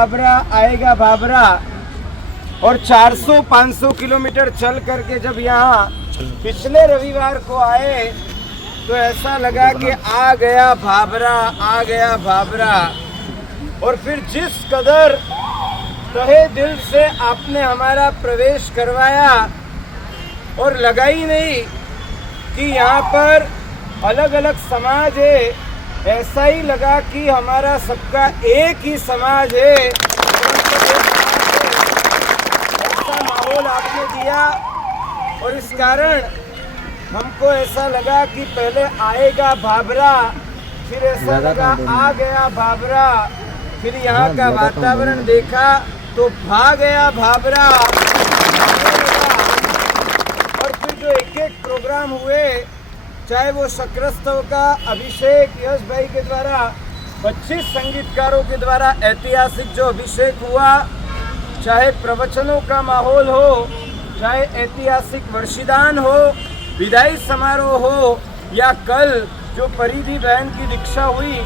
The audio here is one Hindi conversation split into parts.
बाबरा आएगा बाबरा। और 400-500 किलोमीटर चल करके जब यहाँ पिछले रविवार को आए तो ऐसा लगा कि आ गया बाबरा, आ गया बाबरा। और फिर जिस कदर तहे दिल से आपने हमारा प्रवेश करवाया और लगा ही नहीं कि यहाँ पर अलग अलग समाज है, ऐसा ही लगा कि हमारा सबका एक ही समाज है। ऐसा माहौल आपने दिया और इस कारण हमको ऐसा लगा कि पहले आएगा बाबरा, फिर ऐसा लगा आ गया बाबरा, फिर यहाँ का वातावरण देखा तो भाग गया बाबरा। और फिर जो एक एक प्रोग्राम हुए, चाहे वो शक्रस्तव का अभिषेक यश भाई के द्वारा 25 संगीतकारों के द्वारा ऐतिहासिक जो अभिषेक हुआ, चाहे प्रवचनों का माहौल हो, चाहे ऐतिहासिक वर्षिदान हो, विदाई समारोह हो, या कल जो परिधि बहन की दीक्षा हुई,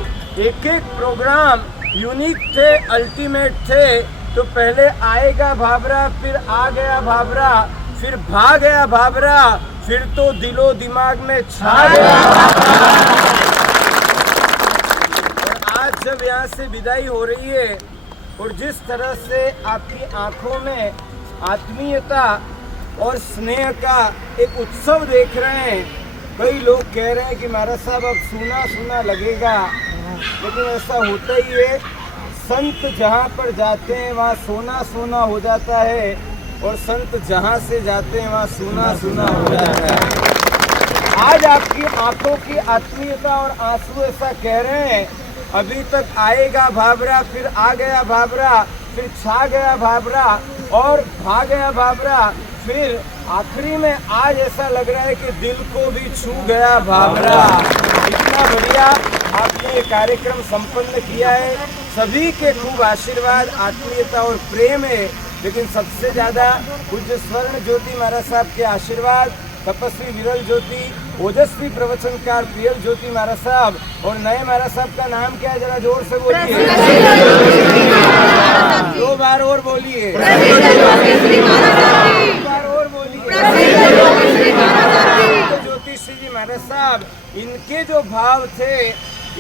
एक एक प्रोग्राम यूनिक थे, अल्टीमेट थे। तो पहले आएगा बाबरा, फिर आ गया बाबरा, फिर भाग गया बाबरा, फिर तो दिलो दिमाग में छा गया। और आज जब यहाँ से विदाई हो रही है और जिस तरह से आपकी आंखों में आत्मीयता और स्नेह का एक उत्सव देख रहे हैं, कई लोग कह रहे हैं कि महाराज साहब अब सूना सूना लगेगा, लेकिन ऐसा होता ही है। संत जहाँ पर जाते हैं वहाँ सोना सोना हो जाता है, और संत जहाँ से जाते हैं वहाँ सूना सूना हो जाता है। आज आपकी आंखों की आत्मीयता और आंसू ऐसा कह रहे हैं, अभी तक आएगा बाबरा, फिर आ गया बाबरा, फिर छा गया बाबरा और भाग गया बाबरा, फिर आखिरी में आज ऐसा लग रहा है कि दिल को भी छू गया बाबरा। इतना बढ़िया आपने ये कार्यक्रम संपन्न किया है। सभी के खूब आशीर्वाद, आत्मीयता और प्रेम है, लेकिन सबसे ज़्यादा पूज्य स्वर्ण ज्योति महाराज साहब के आशीर्वाद, तपस्वी विरल ज्योति, ओजस्वी प्रवचनकार प्रियल ज्योति महाराज साहब, और नए महाराज साहब का नाम क्या है, जरा जोर से बोलिए, 2 बार और बोलिए, 2 बार और बोलिए। ज्योतिषी जी महाराज साहब, इनके जो भाव थे,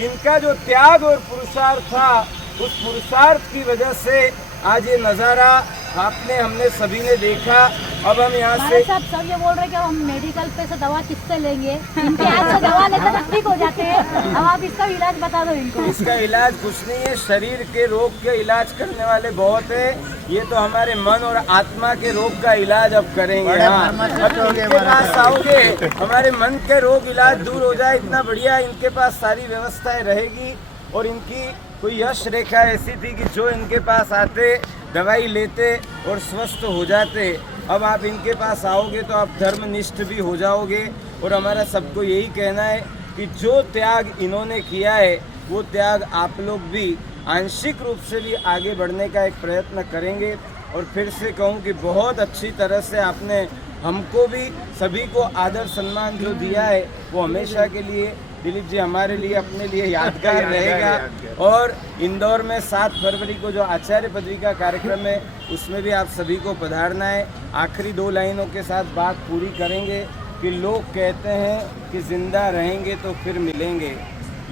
इनका जो त्याग और पुरुषार्थ था, उस पुरुषार्थ की वजह से आज ये नज़ारा हमने सभी ने देखा। अब हम यहाँ से सब ये बोल रहे हैं कि हम मेडिकल पे से दवा किससे लेंगे, इनके हाथ से दवा लेकर तो ठीक हो जाते हैं। अब आप इसका इलाज बता दो इनको। इसका इलाज कुछ नहीं है, शरीर के रोग के इलाज करने वाले बहुत है, ये तो हमारे मन और आत्मा के रोग का इलाज अब करेंगे। हाँ, इनके पास आओगे, हमारे मन के रोग इलाज दूर हो जाए, इतना बढ़िया इनके पास सारी व्यवस्थाएं रहेगी। और इनकी कोई यश रेखा ऐसी थी कि जो इनके पास आते, दवाई लेते और स्वस्थ हो जाते। अब आप इनके पास आओगे तो आप धर्मनिष्ठ भी हो जाओगे। और हमारा सबको यही कहना है कि जो त्याग इन्होंने किया है, वो त्याग आप लोग भी आंशिक रूप से भी आगे बढ़ने का एक प्रयत्न करेंगे। और फिर से कहूँ कि बहुत अच्छी तरह से आपने हमको भी, सभी को आदर सम्मान जो दिया है, वो हमेशा के लिए दिलीप जी हमारे लिए, अपने लिए यादगार रहेगा। और इंदौर में 7 फरवरी को जो आचार्य पदवी का कार्यक्रम है, उसमें भी आप सभी को पधारना है। आखिरी 2 लाइनों के साथ बात पूरी करेंगे कि लोग कहते हैं कि जिंदा रहेंगे तो फिर मिलेंगे।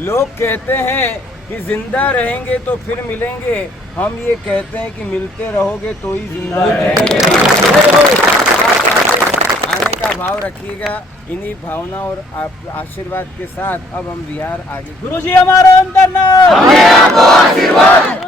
लोग कहते हैं कि जिंदा रहेंगे तो फिर मिलेंगे, हम ये कहते हैं कि मिलते रहोगे तो ही जिंदा रहेंगे। आने का भाव रखिएगा। इन्हीं भावना और आशीर्वाद के साथ अब हम विहार आगे। गुरुजी हमारा अंतर्नाथ, हमें आपको आशीर्वाद।